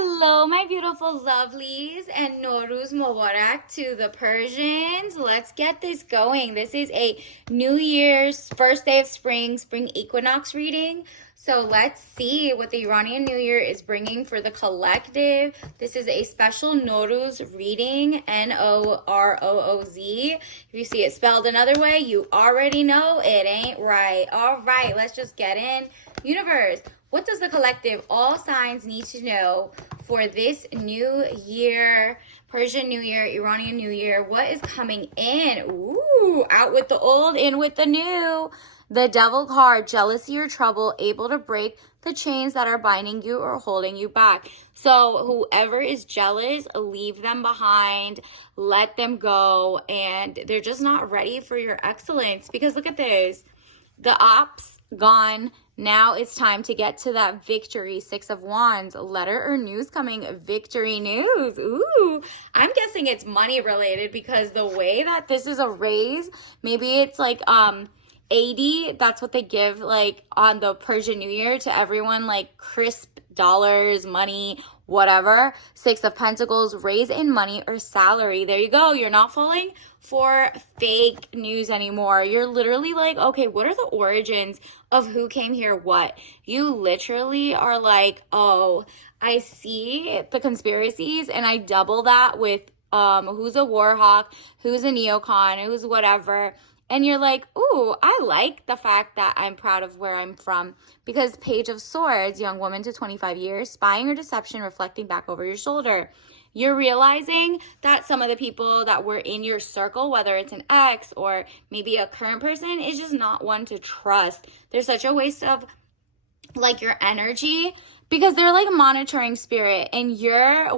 Hello, my beautiful lovelies, and Norooz Mubarak to the Persians. Let's get this going. This is a New Year's first day of spring equinox reading. So let's see what the Iranian New Year is bringing for the collective. This is a special Norooz reading, Norooz. If you see it spelled another way, you already know it ain't right. All right, let's just get in. Universe, what does the collective, all signs, need to know for this new year, Persian New Year, Iranian New Year? What is coming in? Ooh, out with the old, in with the new. The Devil card, jealousy or trouble, able to break the chains that are binding you or holding you back. So whoever is jealous, leave them behind, let them go, and they're just not ready for your excellence. Because look at this. The ops gone. Now it's time to get to that victory. Six of Wands, letter or news coming, victory news. Ooh, I'm guessing it's money related because the way that this is a raise, maybe it's like 80, that's what they give like on the Persian New Year to everyone, like crisp dollars, money, whatever. Six of Pentacles, raise in money or salary. There you go. You're not falling for fake news anymore. You're literally like, okay, what are the origins of who came here? What? You literally are like, oh, I see the conspiracies and I double that with who's a war hawk, who's a neocon, who's whatever. And you're like, ooh, I like the fact that I'm proud of where I'm from. Because Page of Swords, young woman to 25 years, spying or deception, reflecting back over your shoulder. You're realizing that some of the people that were in your circle, whether it's an ex or maybe a current person, is just not one to trust. There's such a waste of like your energy because they're like monitoring spirit and you're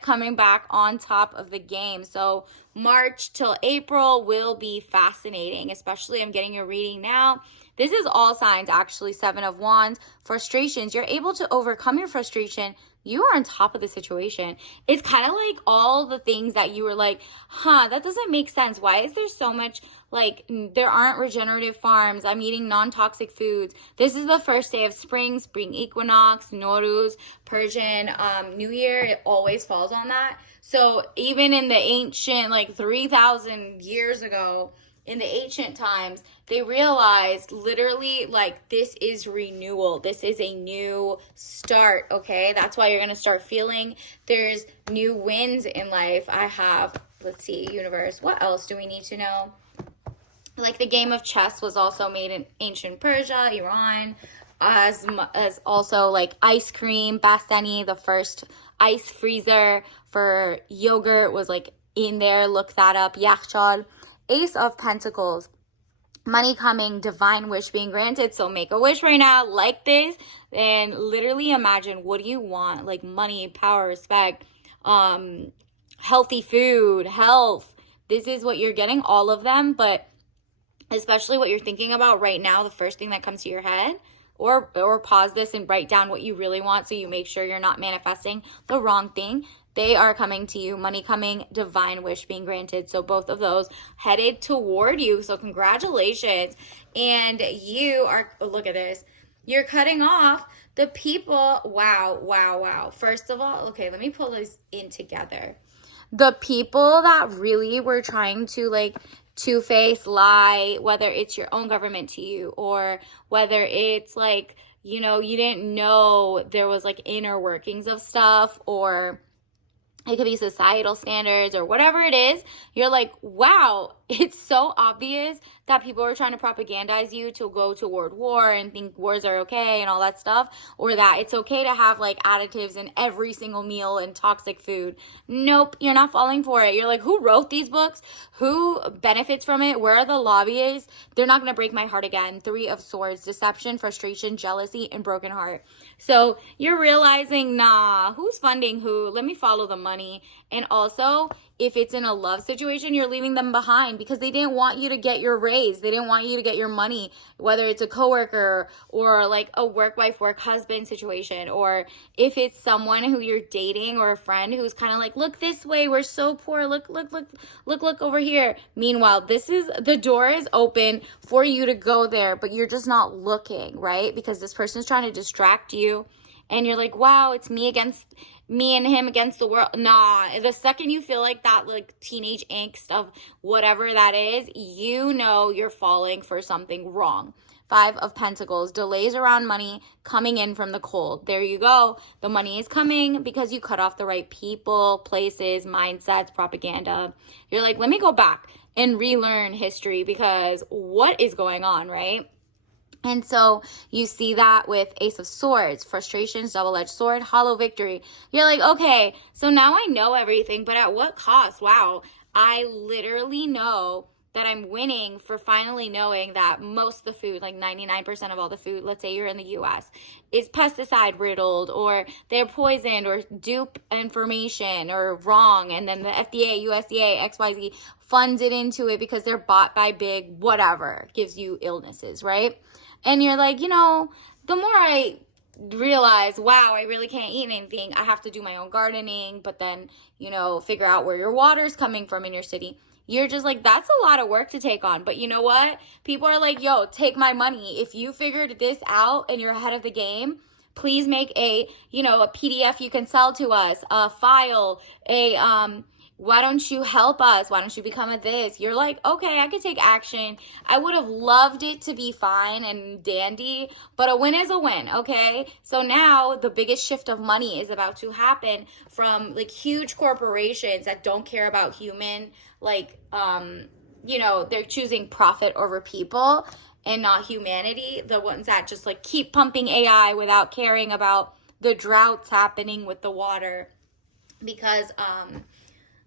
coming back on top of the game. So March till April will be fascinating, especially I'm getting your reading now. This is all signs, actually. Seven of Wands, frustrations. You're able to overcome your frustration. You are on top of the situation. It's kind of like all the things that you were like, that doesn't make sense. Why is there so much, like, there aren't regenerative farms. I'm eating non-toxic foods. This is the first day of spring equinox, Norooz, Persian New Year. It always falls on that. So even in the ancient, like 3,000 years ago, in the ancient times, they realized literally like this is renewal. This is a new start, okay? That's why you're going to start feeling there's new wins in life. Let's see, universe, what else do we need to know? Like the game of chess was also made in ancient Persia, Iran, as also like ice cream. Bastani, the first ice freezer for yogurt, was like in there. Look that up. Yakhchal. Ace of Pentacles, money coming, divine wish being granted. So make a wish right now like this and literally imagine, what do you want? Like money, power, respect, healthy food, health. This is what you're getting, all of them, but especially what you're thinking about right now, the first thing that comes to your head. Or pause this and write down what you really want so you make sure you're not manifesting the wrong thing. They are coming to you, money coming, divine wish being granted. So both of those headed toward you. So congratulations. And you are, look at this. You're cutting off the people. Wow. First of all, okay, let me pull this in together. The people that really were trying to like two-face, lie, whether it's your own government to you or whether it's like, you know, you didn't know there was like inner workings of stuff, or it could be societal standards or whatever it is. You're like, wow, it's so obvious that people are trying to propagandize you to go toward war and think wars are okay and all that stuff, or that it's okay to have like additives in every single meal and toxic food. Nope, you're not falling for it. You're like, who wrote these books? Who benefits from it? Where are the lobbyists? They're not going to break my heart again. Three of Swords, deception, frustration, jealousy, and broken heart. So you're realizing, nah, who's funding who? Let me follow the money. And also, if it's in a love situation, you're leaving them behind because they didn't want you to get your raise. They didn't want you to get your money, whether it's a coworker or like a work wife, work husband situation, or if it's someone who you're dating or a friend who's kind of like, look this way, we're so poor. Look over here. Meanwhile, the door is open for you to go there, but you're just not looking, right? Because this person's trying to distract you and you're like, wow, it's me and him against the world. Nah, the second you feel like that, like teenage angst of whatever that is, you know you're falling for something wrong. Five of Pentacles, delays around money coming in from the cold. There you go. The money is coming because you cut off the right people, places, mindsets, propaganda. You're like, let me go back and relearn history because what is going on, right? And so you see that with Ace of Swords, frustrations, double-edged sword, hollow victory. You're like, okay, so now I know everything, but at what cost? Wow, I literally know that I'm winning for finally knowing that most of the food, like 99% of all the food, let's say you're in the US, is pesticide riddled, or they're poisoned, or dupe information, or wrong. And then the FDA, USDA, XYZ funds it into it because they're bought by big whatever, gives you illnesses, right? And you're like, the more I realize, wow, I really can't eat anything. I have to do my own gardening, but then, figure out where your water's coming from in your city. You're just like, that's a lot of work to take on. But you know what? People are like, yo, take my money. If you figured this out and you're ahead of the game, please make a PDF you can sell to us, a file, why don't you help us? Why don't you become a this? You're like, okay, I could take action. I would have loved it to be fine and dandy, but a win is a win, okay? So now the biggest shift of money is about to happen from like huge corporations that don't care about human, they're choosing profit over people and not humanity. The ones that just like keep pumping AI without caring about the droughts happening with the water because,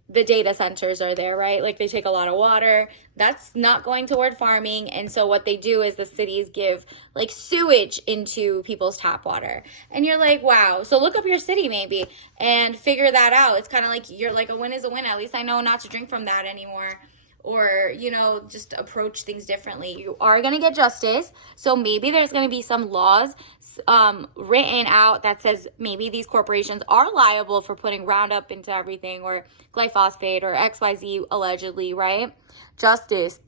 the data centers are there, right? Like they take a lot of water. That's not going toward farming. And so what they do is the cities give like sewage into people's tap water. And you're like, wow. So look up your city maybe and figure that out. It's kind of like you're like, a win is a win. At least I know not to drink from that anymore. Or, just approach things differently. You are going to get justice. So maybe there's going to be some laws written out that says maybe these corporations are liable for putting Roundup into everything, or glyphosate, or XYZ allegedly, right? Justice.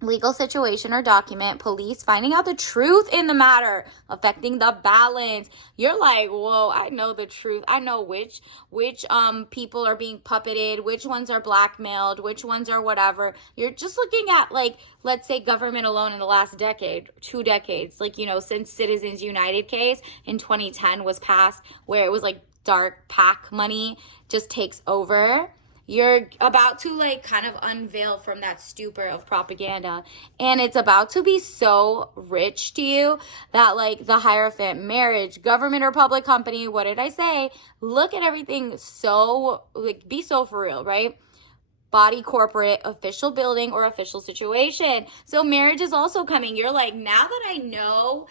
Legal situation or document, police finding out the truth in the matter, affecting the balance. You're like, whoa, I know the truth. I know which people are being puppeted, which ones are blackmailed, which ones are whatever. You're just looking at, like, let's say government alone in the last decade, 2 decades, like, since Citizens United case in 2010 was passed, where it was like dark PAC money just takes over. You're about to like kind of unveil from that stupor of propaganda, and it's about to be so rich to you that like the Hierophant, marriage, government or public company, what did I say? Look at everything so like be so for real, right? Body, corporate, official building, or official situation. So marriage is also coming. You're like, now that I know,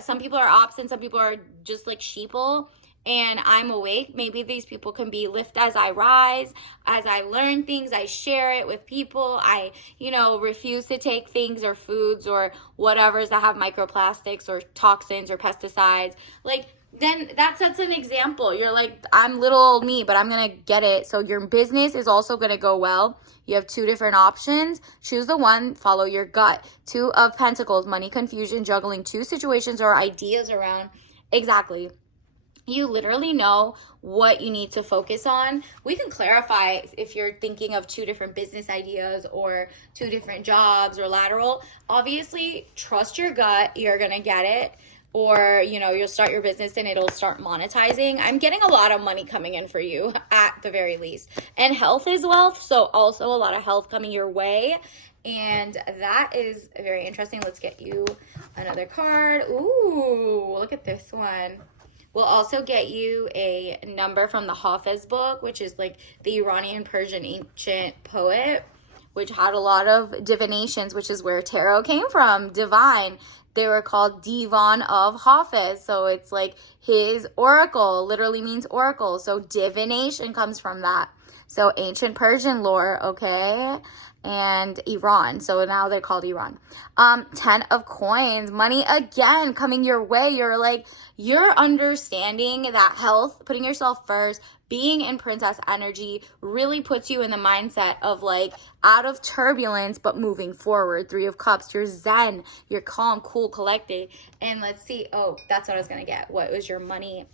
some people are ops and some people are just like sheeple, and I'm awake, maybe these people can be lift as I rise, as I learn things, I share it with people, I, refuse to take things or foods or whatever's that have microplastics or toxins or pesticides. Like, then that sets an example. You're like, I'm little old me, but I'm going to get it. So your business is also going to go well. You have 2 different options. Choose the one, follow your gut. 2 of Pentacles, money, confusion, juggling 2 situations or ideas around. Exactly. You literally know what you need to focus on. We can clarify if you're thinking of 2 different business ideas or 2 different jobs or lateral. Obviously, trust your gut. You're going to get it. Or, you'll start your business and it'll start monetizing. I'm getting a lot of money coming in for you at the very least. And health is wealth. So also a lot of health coming your way. And that is very interesting. Let's get you another card. Ooh, look at this one. We'll also get you a number from the Hafiz book, which is like the Iranian Persian ancient poet, which had a lot of divinations, which is where tarot came from, divine. They were called Divan of Hafiz. So it's like his oracle, literally means oracle. So divination comes from that. So ancient Persian lore, okay? and Iran. So now they're called Iran. 10 of coins, money again coming your way. You're understanding that health, putting yourself first, being in princess energy really puts you in the mindset of like out of turbulence, but moving forward. 3 of cups, you're zen, you're calm, cool, collected. And let's see. Oh, that's what I was going to get. What was your money?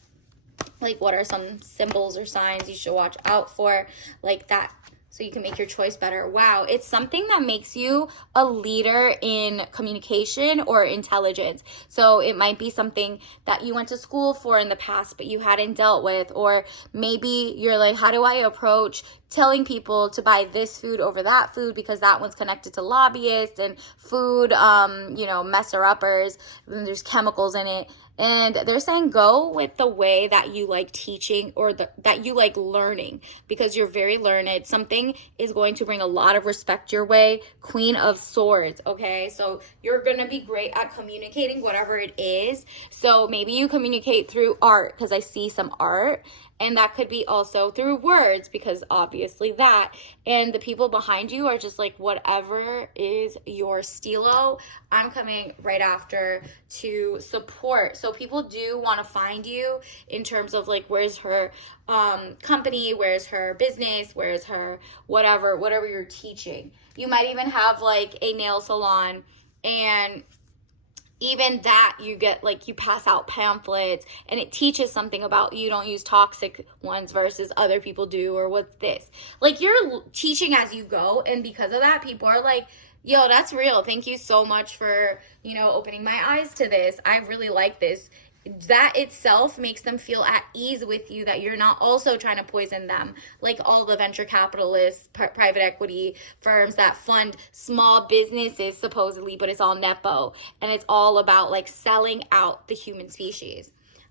Like, what are some symbols or signs you should watch out for? Like that, so you can make your choice better. Wow, it's something that makes you a leader in communication or intelligence. So it might be something that you went to school for in the past, but you hadn't dealt with. Or maybe you're like, how do I approach telling people to buy this food over that food because that one's connected to lobbyists and food, messer-uppers, and there's chemicals in it. And they're saying go with the way that you like teaching or that you like learning, because you're very learned. Something is going to bring a lot of respect your way. Queen of Swords, okay? So you're going to be great at communicating whatever it is. So maybe you communicate through art, because I see some art. And that could be also through words, because obviously that. And the people behind you are just like, whatever is your stilo, I'm coming right after to support. So people do want to find you in terms of like, where's her company, where's her business, where's her whatever you're teaching. You might even have like a nail salon, and even that you get like, you pass out pamphlets and it teaches something about you don't use toxic ones versus other people do, or what's this. Like, you're teaching as you go, and because of that, people are like, yo, that's real. Thank you so much for, opening my eyes to this. I really like this. That itself makes them feel at ease with you, that you're not also trying to poison them, like all the venture capitalists, private equity firms that fund small businesses supposedly, but it's all nepo, and it's all about like selling out the human species.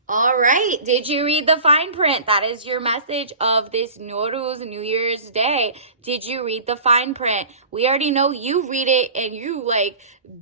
All right, did you read the fine print? That is your message of this Norooz, New Year's Day. Did you read the fine print? We already know you read it and you like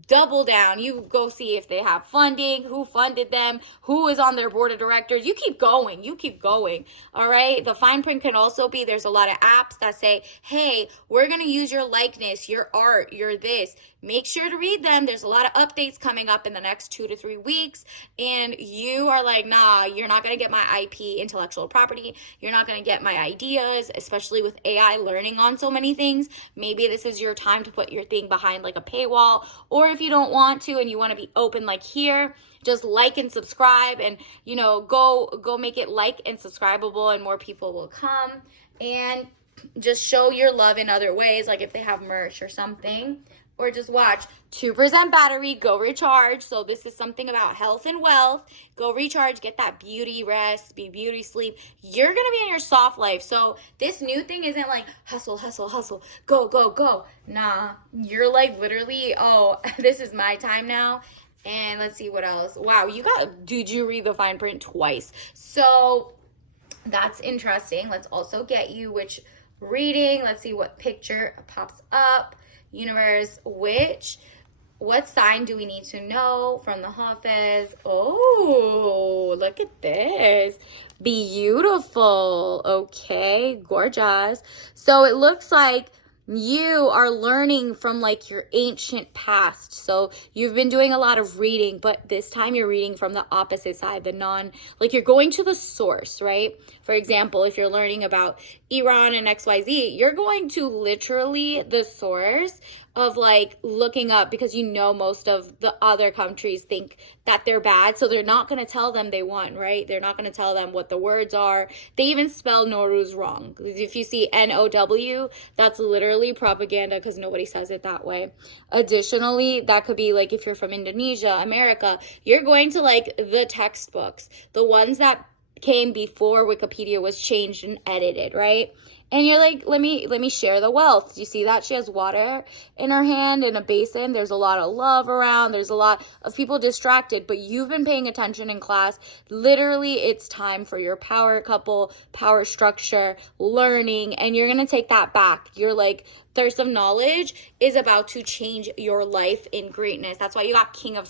double down. You go see if they have funding, who funded them, who is on their board of directors. You keep going. All right. The fine print can also be, there's a lot of apps that say, hey, we're going to use your likeness, your art, your this. Make sure to read them. There's a lot of updates coming up in the next 2 to 3 weeks. And you are like, nah, you're not going to get my IP, intellectual property. You're not going to get my ideas, especially with AI learning on so many things. Maybe this is your time to put your thing behind like a paywall. Or if you don't want to and you want to be open like here, just like and subscribe, and go make it like and subscribable, and more people will come. And just show your love in other ways, like if they have merch or something. Or just watch 2% battery, go recharge. So this is something about health and wealth. Go recharge, get that beauty rest, be beauty sleep. You're going to be in your soft life. So this new thing isn't like hustle, go. Nah, you're like literally, oh, this is my time now. And let's see what else. Wow, did you read the fine print twice? So that's interesting. Let's also get you which reading. Let's see what picture pops up. Universe, what sign do we need to know from the Hafiz? Oh, look at this. Beautiful. Okay, gorgeous. So it looks like you are learning from like your ancient past. So you've been doing a lot of reading, but this time you're reading from the opposite side, like you're going to the source, right? For example, if you're learning about Iran and XYZ, you're going to literally the source of like looking up, because most of the other countries think that they're bad. So they're not going to tell them they won, right? They're not going to tell them what the words are. They even spell Norooz wrong. If you see N-O-W, that's literally propaganda, because nobody says it that way. Additionally, that could be like if you're from Indonesia, America, you're going to like the textbooks, the ones that came before Wikipedia was changed and edited, right? And you're like, let me share the wealth. Do you see that? She has water in her hand in a basin. There's a lot of love around. There's a lot of people distracted, but you've been paying attention in class. Literally, it's time for your power couple, power structure, learning, and you're going to take that back. You're like, thirst of knowledge is about to change your life in greatness. That's why you got Queen of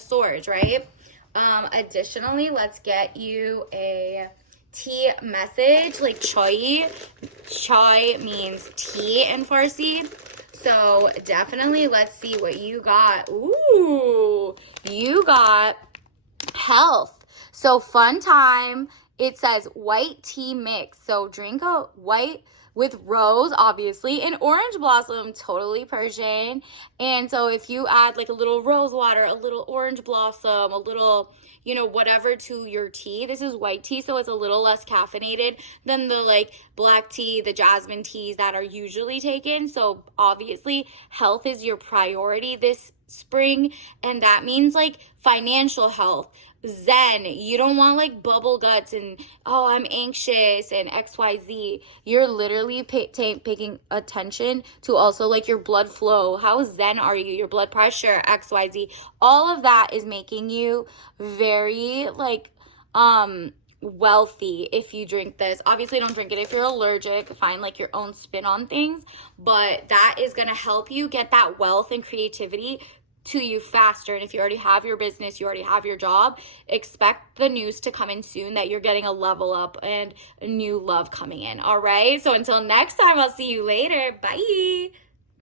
Swords, right? Additionally, let's get you a tea message, like choi. Chai means tea in Farsi. So definitely let's see what you got. Ooh, you got health. So fun time. It says white tea mix. So drink a white with rose, obviously, and orange blossom, totally Persian. And so if you add like a little rose water, a little orange blossom, a little, you know, whatever to your tea. This is white tea, so it's a little less caffeinated than the like black tea, the jasmine teas that are usually taken. So obviously health is your priority this spring, and that means like financial health, zen. You don't want like bubble guts and, oh, I'm anxious and XYZ. You're literally paying attention to also like your blood flow. How zen are you? Your blood pressure, XYZ. All of that is making you very like wealthy if you drink this. Obviously don't drink it if you're allergic. Find like your own spin on things, but that is going to help you get that wealth and creativity to you faster. And if you already have your business, you already have your job, expect the news to come in soon that you're getting a level up and a new love coming in. All right, so until next time, I'll see you later. Bye.